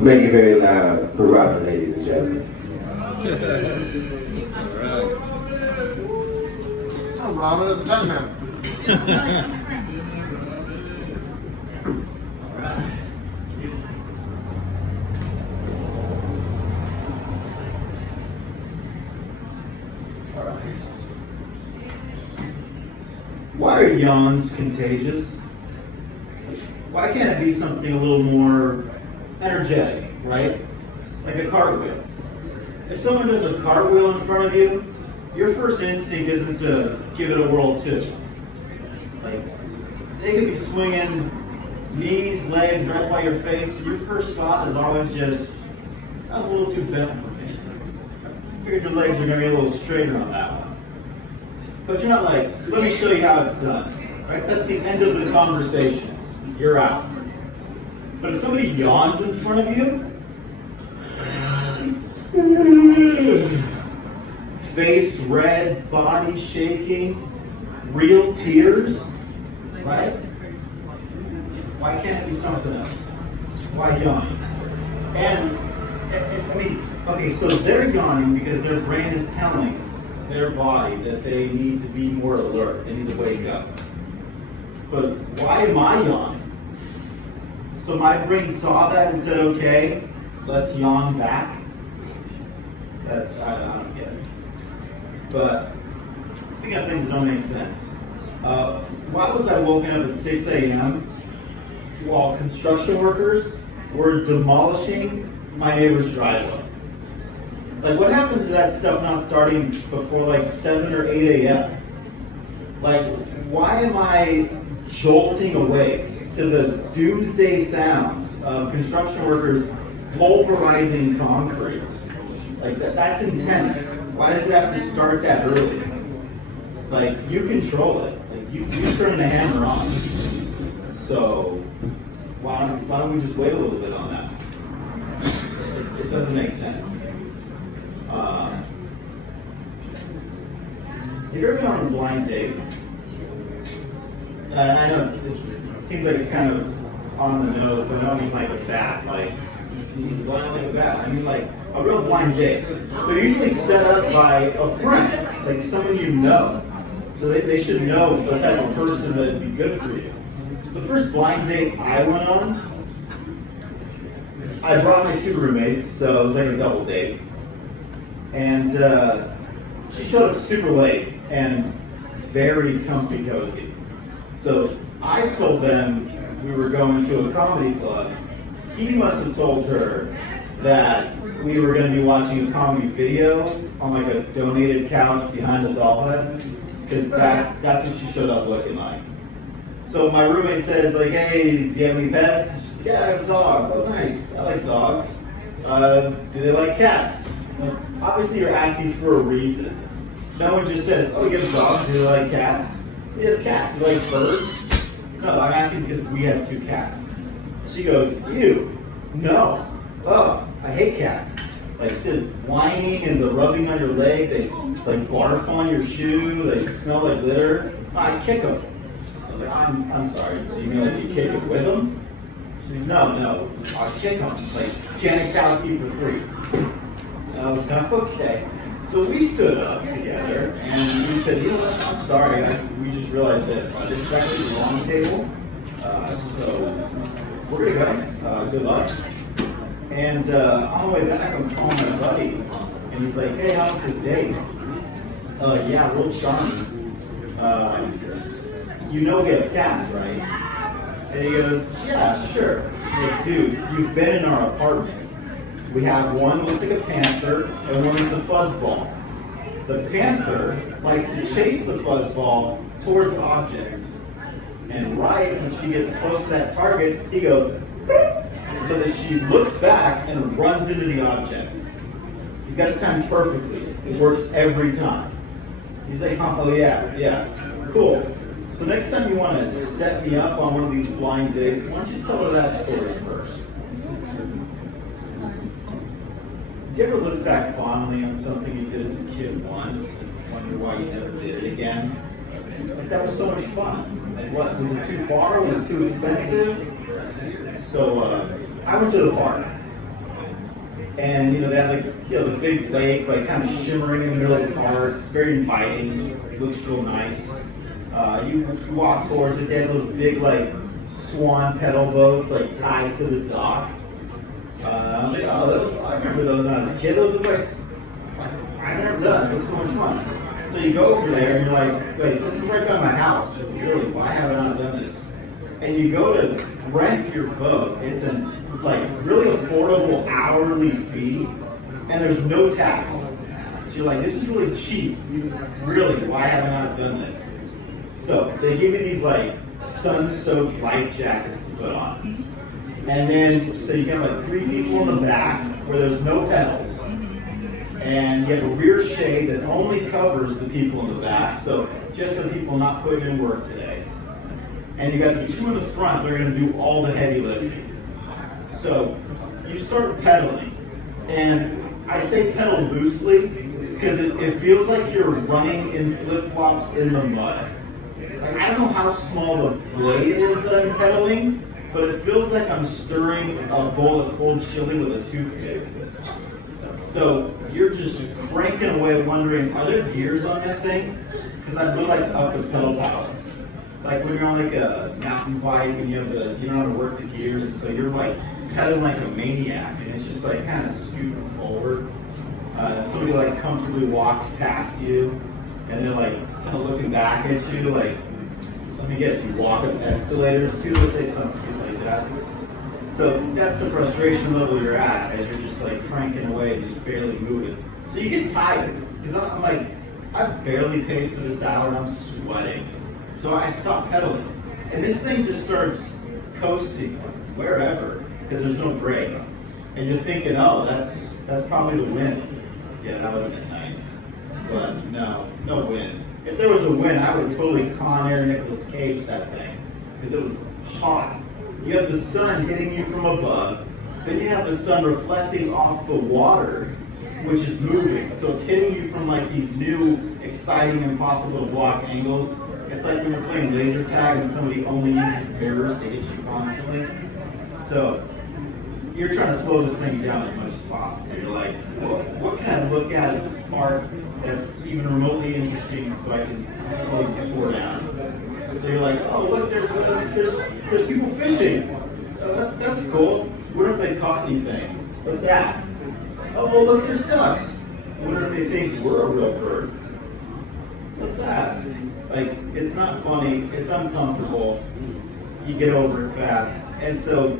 Make it very loud for Robin, ladies and gentlemen. Oh, Robin at the time now. Why are yawns contagious? Why can't it be something a little more energetic, right? Like a cartwheel. If someone does a cartwheel in front of you, your first instinct isn't to give it a whirl too. Like, they could be swinging knees, legs right by your face. Your first thought is always just, that was a little too bent for me. I figured your legs are going to be a little straighter on that one. But you're not like, let me show you how it's done. Right? That's the end of the conversation. You're out. But if somebody yawns in front of you, face red, body shaking, real tears, right? Why can't it be something else? Why yawn? And I mean, okay, so they're yawning because their brain is telling their body that they need to be more alert, they need to wake up. But why am I yawning? So my brain saw that and said, okay, let's yawn back. I don't get it. But speaking of things that don't make sense, why was I woken up at 6 a.m. while construction workers were demolishing my neighbor's driveway? Like, what happens to that stuff not starting before like 7 or 8 a.m.? Like, why am I jolting awake to the doomsday sounds of construction workers pulverizing concrete? Like, that's intense. Why does it have to start that early? Like, you control it. Like, you turn the hammer on. So, why don't we just wait a little bit on that? It doesn't make sense. Have you ever been on a blind date? I know it seems like it's kind of on the nose, but I don't mean like a bat, like he's blind like a bat. I mean like a real blind date. They're usually set up by a friend, like someone you know. So they should know the type of person that would be good for you. The first blind date I went on, I brought my 2 roommates, so it was like a double date. And she showed up super late and very comfy cozy. So I told them we were going to a comedy club. He must have told her that we were going to be watching a comedy video on like a donated couch behind the doll head, because that's what she showed up looking like. So my roommate says like, hey, do you have any pets? She's like, yeah, I have a dog. Oh, nice. I like dogs. Do they like cats? Like, obviously you're asking for a reason. No one just says, oh, you have dogs. Do they like cats? We have cats. Do you like birds? No, I'm asking because we have 2 cats. She goes, ew, no. Oh, I hate cats. Like the whining and the rubbing on your leg, they like barf on your shoe, they smell like litter. I kick them. I was like, I'm sorry. Do you mean like you kick it with them? She's like, no, I'll kick them. Like Janikowski for free. And I was like, okay. So we stood up together and we said, you know what, I'm sorry, we just realized that this is actually the wrong table. So we're gonna go. Good luck. And on the way back, I'm calling my buddy, and he's like, hey, how's the date? Yeah, real charming. You know we have cats, right? And he goes, yeah, sure. I'm like, dude, you've been in our apartment. We have one looks like a panther, and one is a fuzzball. The panther likes to chase the fuzzball towards objects. And right when she gets close to that target, he goes, so that she looks back and runs into the object. He's got it timed perfectly. It works every time. He's like, oh yeah, cool. So next time you want to set me up on one of these blind dates, why don't you tell her that story first? Do you ever look back fondly on something you did as a kid once and wonder why you never did it again? Like, that was so much fun. Like, what, was it too far? Was it too expensive? So I went to the park, And they have the big lake, like kind of shimmering in the middle of the park. It's very inviting. It looks real nice. You walk towards it. They have those big like swan pedal boats like tied to the dock. I remember those when I was a kid. Those look like I've never done. It looks so much fun. So you go over there and you're like, wait, this is right by my house. Really, why have I not done this? And you go to rent your boat. It's a really affordable hourly fee, and there's no tax. So you're like, this is really cheap. Really, why have I not done this? So they give you these like sun-soaked life jackets to put on. And then, so you get like 3 people in the back where there's no pedals. And you have a rear shade that only covers the people in the back, so just the people not putting in work today. And you got the 2 in the front, they're gonna do all the heavy lifting. So you start pedaling, and I say pedal loosely because it feels like you're running in flip-flops in the mud. Like, I don't know how small the blade is that I'm pedaling, but it feels like I'm stirring a bowl of cold chili with a toothpick. So you're just cranking away wondering, are there gears on this thing? Because I would like to up the pedal power. Like when you're on like a mountain bike and you don't know how to work the gears, and so you're like pedaling like a maniac, and it's just like kind of scooting forward. Somebody like comfortably walks past you, and they're like kind of looking back at you, like, let me guess, you walk up escalators too, let's say something like that. So that's the frustration level you're at as you're just like cranking away and just barely moving. So you get tired because I'm like, I've barely paid for this hour and I'm sweating. So I stop pedaling, and this thing just starts coasting wherever because there's no brake. And you're thinking, oh, that's probably the wind. Yeah, that would have been nice, but no wind. If there was a wind, I would totally Con Air Nicolas Cage that thing because it was hot. You have the sun hitting you from above, then you have the sun reflecting off the water, which is moving. So it's hitting you from like these new, exciting, impossible to block angles. It's like when you're playing laser tag and somebody only uses mirrors to hit you constantly. So you're trying to slow this thing down as much as possible. You're like, what can I look at this park that's even remotely interesting so I can slow this tour down? So you're like, oh look, there's people fishing. Oh, that's cool. What if they caught anything? Let's ask. Oh well, look, there's ducks. What if they think we're a real bird? Let's ask. Like, it's not funny. It's uncomfortable. You get over it fast, and so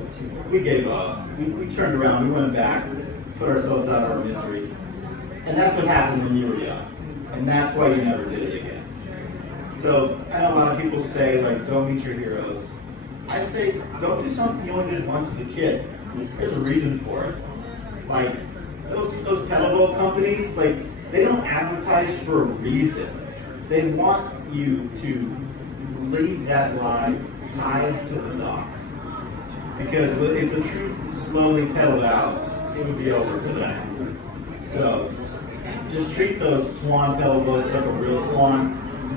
we gave up. We turned around. We went back, put ourselves out of our misery, and that's what happened when you were young, and that's why you never did it again. So I know a lot of people say, like, don't meet your heroes. I say, don't do something you only did once as a kid. There's a reason for it. Like, those pedal boat companies, like, they don't advertise for a reason. They want you to leave that line tied to the docks. Because if the troops slowly pedaled out, it would be over for them. So, just treat those swan pedal boats like a real swan.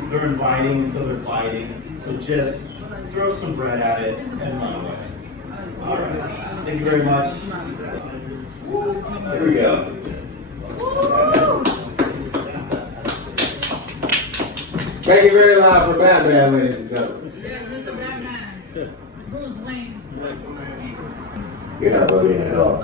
They're inviting until they're biting. So just throw some bread at it and run away. All right. Thank you very much. Here we go. Thank you very much for Batman, ladies and gentlemen. Yeah, Mr. Batman. Bruce Wayne. You're not voting at all.